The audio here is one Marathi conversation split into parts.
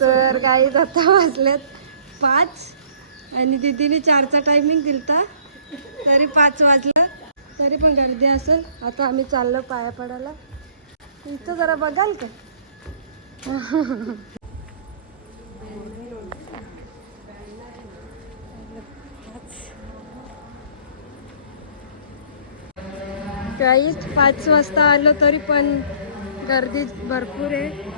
तर गाईज आता वाजल्यात पाच आणि दीदीने चारचा टायमिंग दिलता. तरी पाच वाजलं. तरी पण गर्दी असेल. आता आम्ही चाललो पाया पडायला. इथं जरा बघाल का? काहीच पाच वाजता आलो तरी पण गर्दी भरपूर आहे.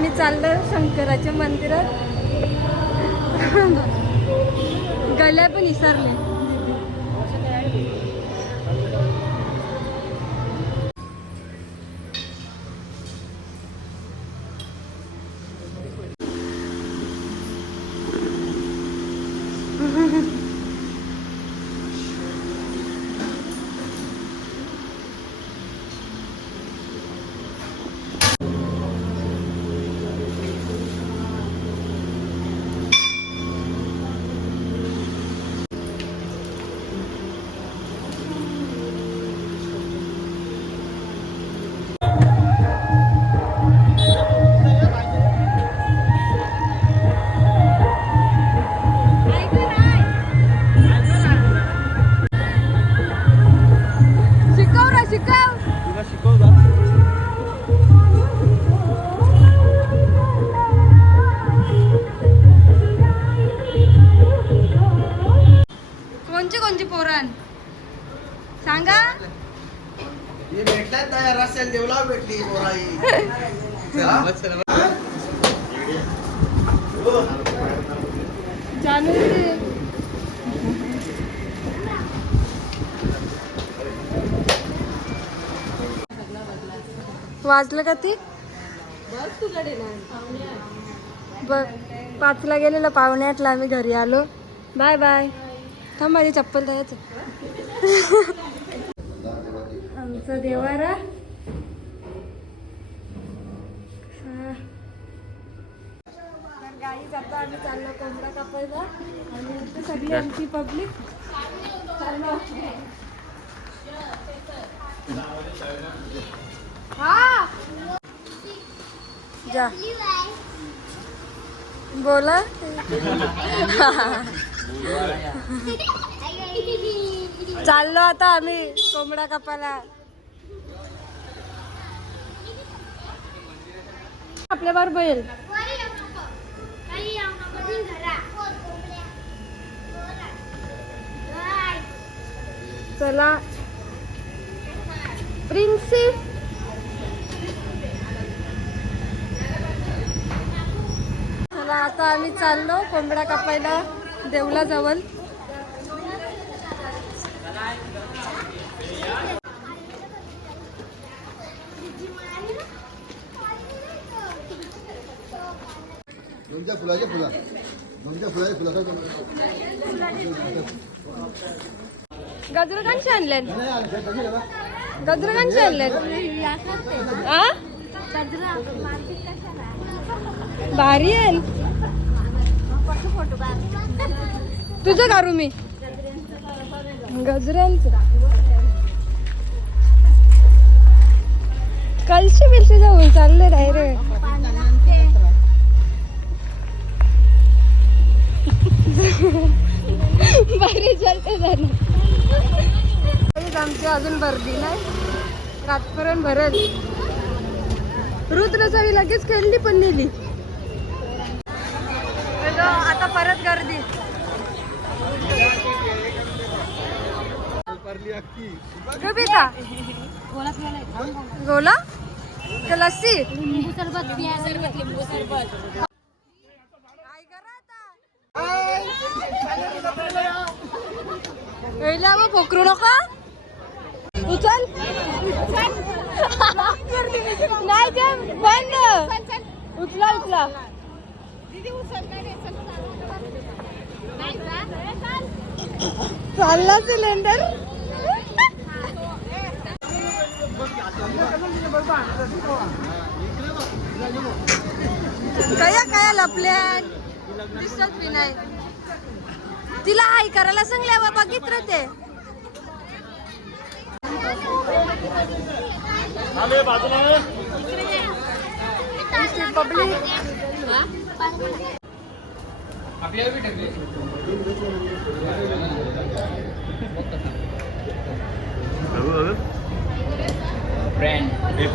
आम्ही चाललो शंकराच्या मंदिरात. गल्या पण विसरले. आमच्या देवला भेटली वाजलं का ती? पाचला गेलेलं पाहुण्यातला आम्ही घरी आलो. Bye bye. थांब माझी चप्पल द्यायचं आमचं देवारा तर गाई जाता आम्ही चाललो कोंबडा कापायला. आणि सगळी आमची पब्लिक चाललो. हा. जा. बोला. चाललो आता आम्ही कोंबडा कापायला. आपल्या बरोबर बैल. चला. प्रिन्सी चला आता आम्ही चाललो कोंबडा कापायला देवला जवळ दोनच्या फुलाचे फुला. दोनच्या फुलाचे फुला. गजर कांचे आणले गजर कांचे आणले भारी आहे. तुझं काढू मी. गजऱ्यांचं. कलशी बिलशी जाऊन चालले राय भारी चालते जाणं काहीच आमची अजून भरली नाही. रातपर्यंत भरल. रुद्रचावी लगेच खेळली पण नेली. आता परत गर्दी. कविता गोला? का लस्सी सरबत करा आता पहिला मग पोकरू नका. उचल. नाही ते बंद. उचला उचला. चालला सिलेंडर. कया कया लपल्या? दिसत बी नाही. तिला हाय करायला सांगल्या बाबा बघितलं ते. पब्लिक ब्रँड हे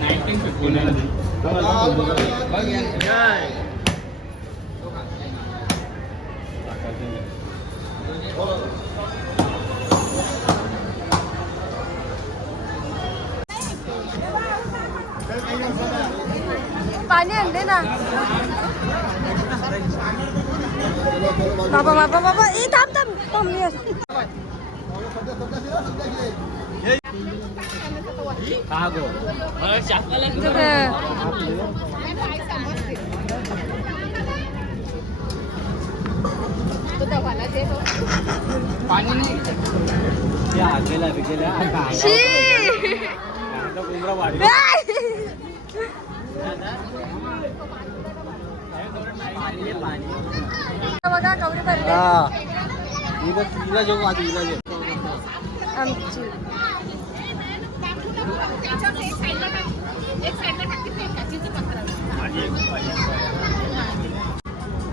नाईन्टीन फिफ्टी पाणी आणले ना. बाबा बाबा बाबा ए थांब थांब. थांब मी असते. हा गो. शाकाला पाणी नाही. कोंबडा बघा भरली. जेव जेव आमची.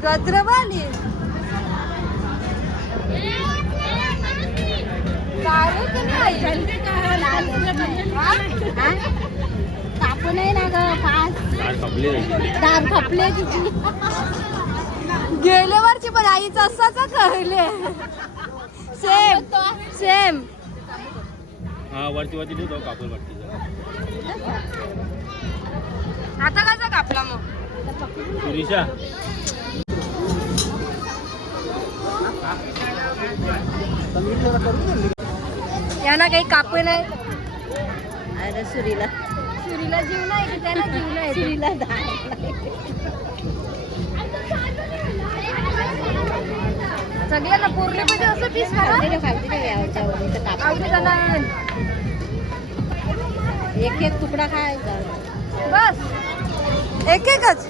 गजरवाली. काय रे ते नाही? कापू नाही ना ग दार खपले तिची गेल्या वर्षी पण आईचं असाच कहले सेम सेम हा वरती वरती ठेवतो कापूर वरती. आता कसा कापला मग? सुरीशा यांना काही कापू नाही. अरे सुरीला. सुरी तिला जीव नाही की त्याला जीव नाही तिला सगळ्यांना पुरले पाहिजे असं पीस एक एक तुकडा खायचा बस. एक एकच.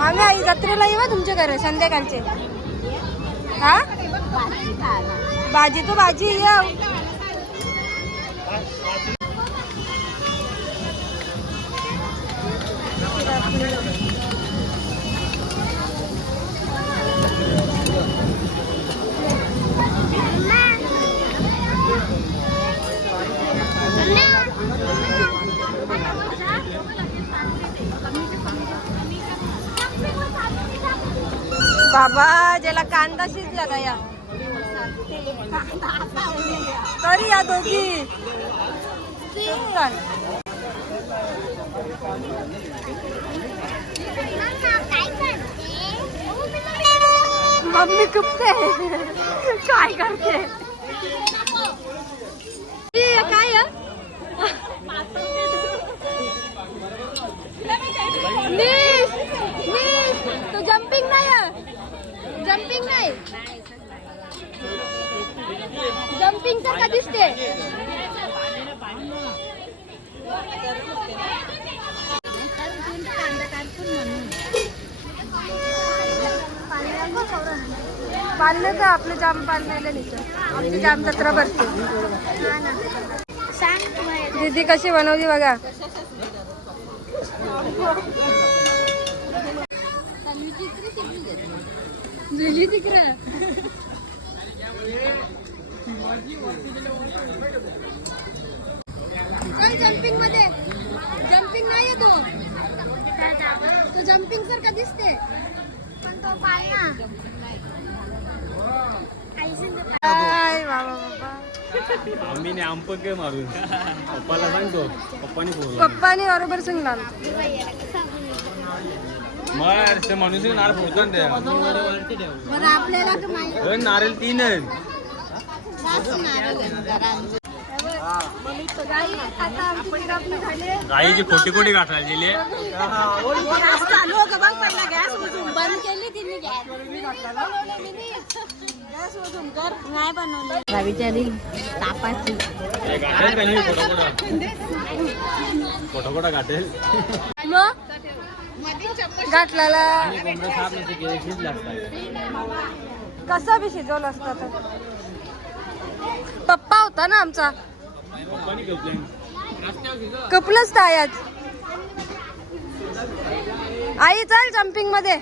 आम्ही आई जत्रेला येऊ तुमच्या घरी संध्याकाळचे. हा? भाजी तो भाजी येऊ बाबा ज्याला कांदा शिजला का या तरी या दोघी चिंगण. मम्मी कुपते काय करते ई, काय आहे? नीस, नीस, तो जम्पिंग नाही आहे जम्पिंग नाही तर का दिसते पाळण्याचं आपलं जाम पाळण्याला निघतं आमची जाम जत्रा भरते. दीदी कशी बनवली बघा. तिकडं. चल जम्पिंगमध्ये. जम्पिंग नाही आहे तो. तो जम्पिंग सारखा दिसते. पण तो काय बाबा बाबा आम्ही ने काय मारून. पप्पाला सांगतो. पप्पानी पप्पाने बरोबर सांगला मग ते माणूस नारळ फोडतात आपल्याला नारळ तीनच जास्त नारळ आहे घरात. गाई आता आमची पिरापणी झाली गाईची खोटी खोटी गाठायला तापाची खोटा खोटा गाठेल असतात कसा बी शिजवला असता होता ना आमचा. कपलंच तायात आई चल जम्पिंगमध्ये?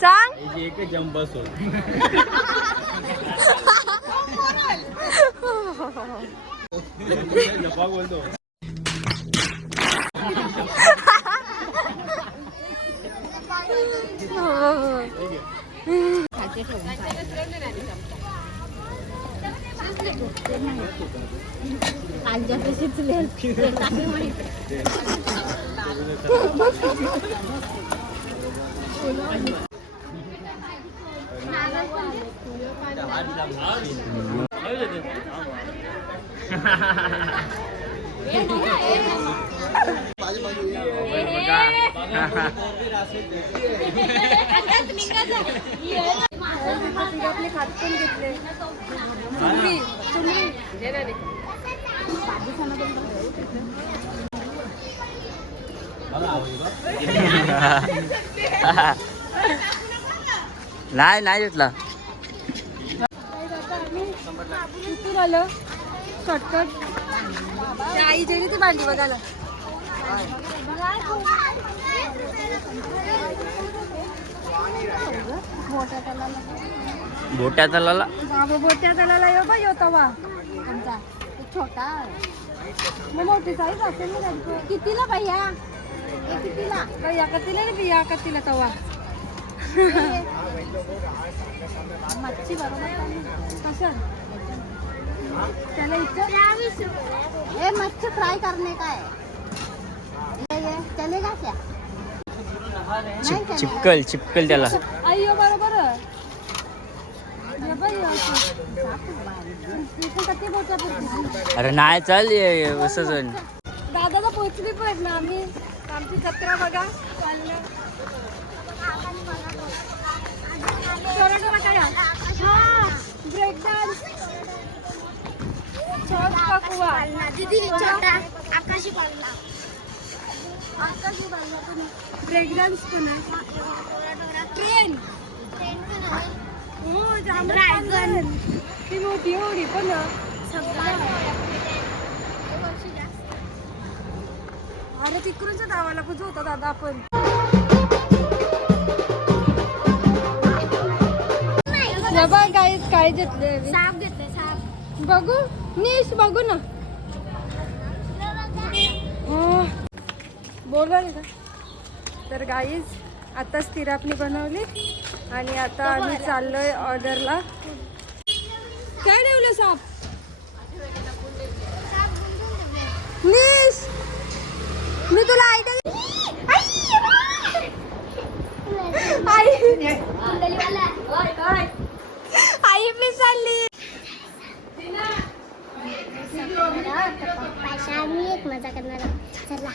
सांग. बोलतो खाते पण घेतले. चुंगडी चुंगडी नाही नाही घेतला. आलं. शॉर्टकट आई जेली ती भांडी बघायला. बोट्या तलाला बाबा बोट्या त्याला येऊ बा येऊ तवा. आमचा तो छोटा. मग मोठी साईज असेल ना त्यांचं. कितीला भैया? हे कितीला? बाई या कतीला रे बिया? कतीला तवा? मच्छी बरोबर कसं त्याला इथं ये मच्छी फ्राई करने का है ये ये चलेगा क्या नहीं चलेगा चिपकल चिपकल त्याला. आई यो बरोबर इथे किती मोठ्या पोहोचली अरे नाही चल असं चल दादाला पोचली पण ना आम्ही. आमची जत्रा बघा. ब्रेक डान्स छोटा कुवा दीदी छोटा आकाशी पाळला आकाशी पाळला ब्रेक डान्स पण आहे. ट्रेन हो जाम ड्रॅगन ती मोठी एवढी पण अरे तिकडूनच धावायला कुठं होता दादा आपण बघा काय काय घेतले साप घेतले साप बघू नीस बघू ना हा. बोलवा का तर गाईज आता स्थिरापणी बनवली आणि आता आम्ही चाललोय ऑर्डरला. काय ठेवलं साप? मी तुला आयडिया आई! आई मी चालली. एक मजा करणार चला.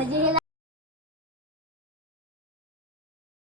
我今天在